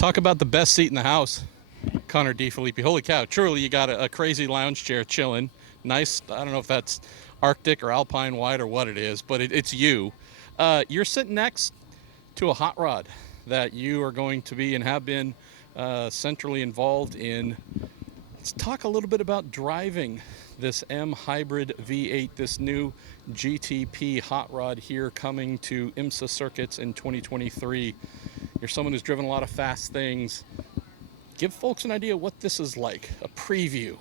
Talk about the best seat in the house, Connor De Phillippi. Holy cow, truly you got a crazy lounge chair chilling. Nice, I don't know if that's Arctic or Alpine White or what it is, but it's you. You're sitting next to a hot rod that you are going to be and have been centrally involved in. Let's talk a little bit about driving this M Hybrid V8, this new GTP hot rod here coming to IMSA circuits in 2023. You're someone who's driven a lot of fast things. Give folks an idea what this is like, a preview.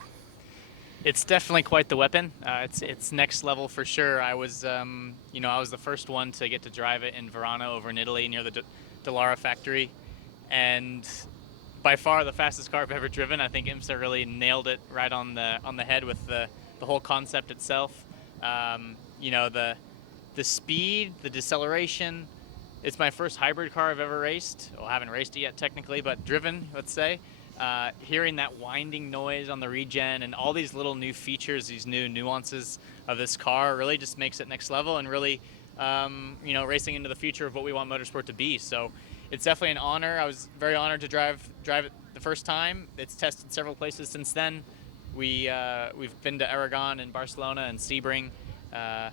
It's definitely quite the weapon. It's next level for sure. I was I was the first one to get to drive it in Verona over in Italy near the Dallara factory, and by far the fastest car I've ever driven. I think IMSA really nailed it right on the head with the whole concept itself. The speed, the deceleration. It's my first hybrid car I've ever raced. Well, I haven't raced it yet technically, but driven, let's say. Hearing that winding noise on the regen and all these little new features, these new nuances of this car really just makes it next level and really, racing into the future of what we want motorsport to be. So it's definitely an honor. I was very honored to drive it the first time. It's tested several places since then. We've been to Aragon and Barcelona and Sebring, and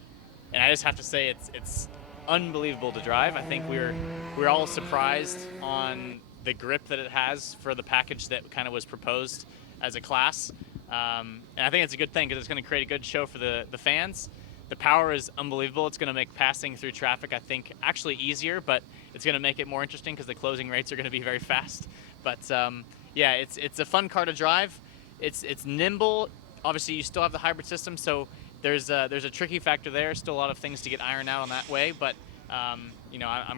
I just have to say it's unbelievable to drive. I think we're all surprised on the grip that it has for the package that kind of was proposed as a class. And I think it's a good thing because it's going to create a good show for the fans. The power is unbelievable. It's going to make passing through traffic, I think, actually easier, but it's going to make it more interesting because the closing rates are going to be very fast. But it's a fun car to drive. It's nimble. Obviously, you still have the hybrid system, so there's a tricky factor there. Still a lot of things to get ironed out on that way, but I'm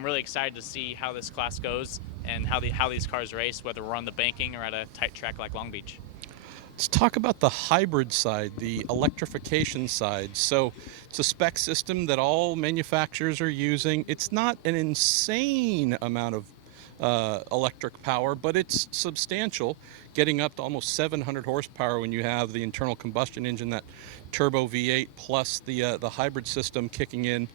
really excited to see how this class goes and how these cars race, whether we're on the banking or at a tight track like Long Beach. Let's talk about the hybrid side, the electrification side. So it's a spec system that all manufacturers are using. It's not an insane amount of electric power, but it's substantial, getting up to almost 700 horsepower when you have the internal combustion engine, that turbo V8 plus the hybrid system kicking in.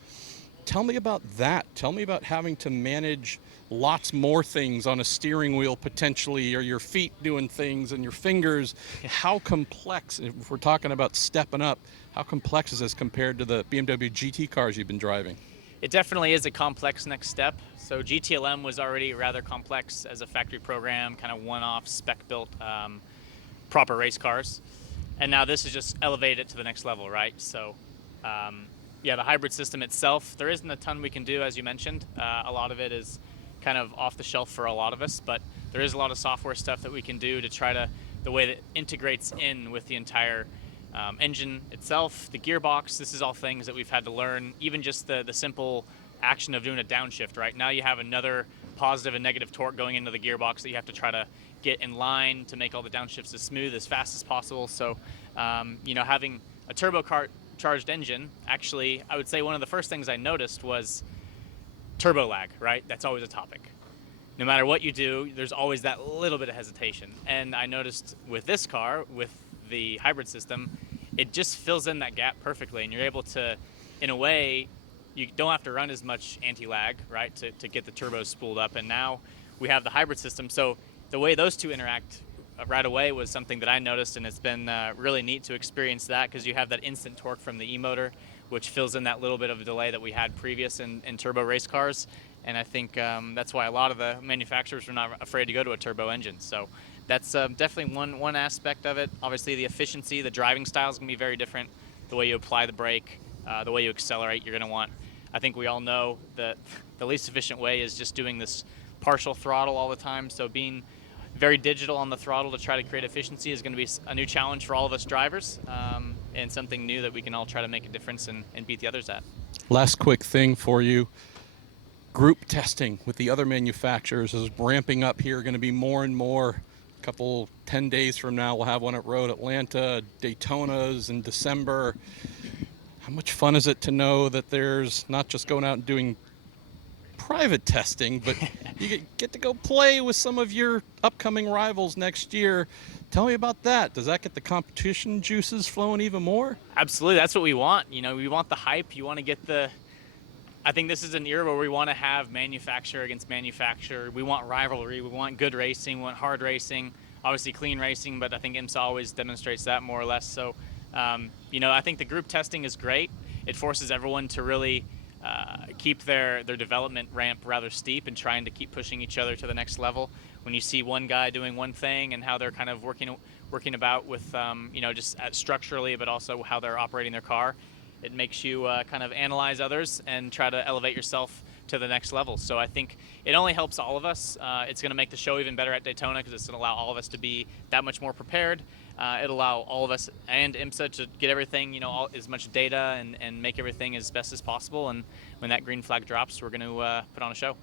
Tell me about that. Tell me about having to manage lots more things on a steering wheel potentially, or your feet doing things and your fingers. How complex, if we're talking about stepping up, how complex is this compared to the BMW GT cars you've been driving? It definitely is a complex next step. So GTLM was already rather complex as a factory program, kind of one-off spec-built proper race cars. And now this has just elevated it to the next level, right? So the hybrid system itself, there isn't a ton we can do, as you mentioned. A lot of it is kind of off the shelf for a lot of us, but there is a lot of software stuff that we can do to try to, the way that integrates in with the entire engine itself, the gearbox. This is all things that we've had to learn, even just the simple action of doing a downshift, right? Now you have another positive and negative torque going into the gearbox that you have to try to get in line to make all the downshifts as smooth, as fast as possible. So, having a charged engine, actually, I would say one of the first things I noticed was turbo lag, right? That's always a topic. No matter what you do, there's always that little bit of hesitation. And I noticed with this car, with the hybrid system, it just fills in that gap perfectly. And you're able to, in a way, you don't have to run as much anti-lag, right, to get the turbos spooled up. And now we have the hybrid system. So the way those two interact right away was something that I noticed, and it's been really neat to experience that because you have that instant torque from the e-motor, which fills in that little bit of a delay that we had previous in turbo race cars. And I think that's why a lot of the manufacturers are not afraid to go to a turbo engine. So that's definitely one aspect of it. Obviously, the efficiency, the driving style is going to be very different. The way you apply the brake, the way you accelerate, you're going to want. I think we all know that the least efficient way is just doing this partial throttle all the time. So being very digital on the throttle to try to create efficiency is going to be a new challenge for all of us drivers, and something new that we can all try to make a difference and beat the others at. Last quick thing for you. Group testing with the other manufacturers is ramping up here, going to be more and more. A couple, 10 days from now, we'll have one at Road Atlanta, Daytona's in December. How much fun is it to know that there's not just going out and doing private testing, but you get to go play with some of your upcoming rivals next year. Tell me about that. Does that get the competition juices flowing even more? Absolutely. That's what we want. We want the hype. You want to get the I think this is an era where we want to have manufacturer against manufacturer. We want rivalry. We want good racing. We want hard racing. Obviously clean racing, but I think IMSA always demonstrates that more or less. So, I think the group testing is great. It forces everyone to really keep their development ramp rather steep and trying to keep pushing each other to the next level. When you see one guy doing one thing and how they're kind of working about with, just structurally, but also how they're operating their car, it makes you kind of analyze others and try to elevate yourself to the next level. So I think it only helps all of us. It's going to make the show even better at Daytona because it's going to allow all of us to be that much more prepared. It'll allow all of us and IMSA to get everything, as much data and make everything as best as possible. And when that green flag drops, we're going to put on a show.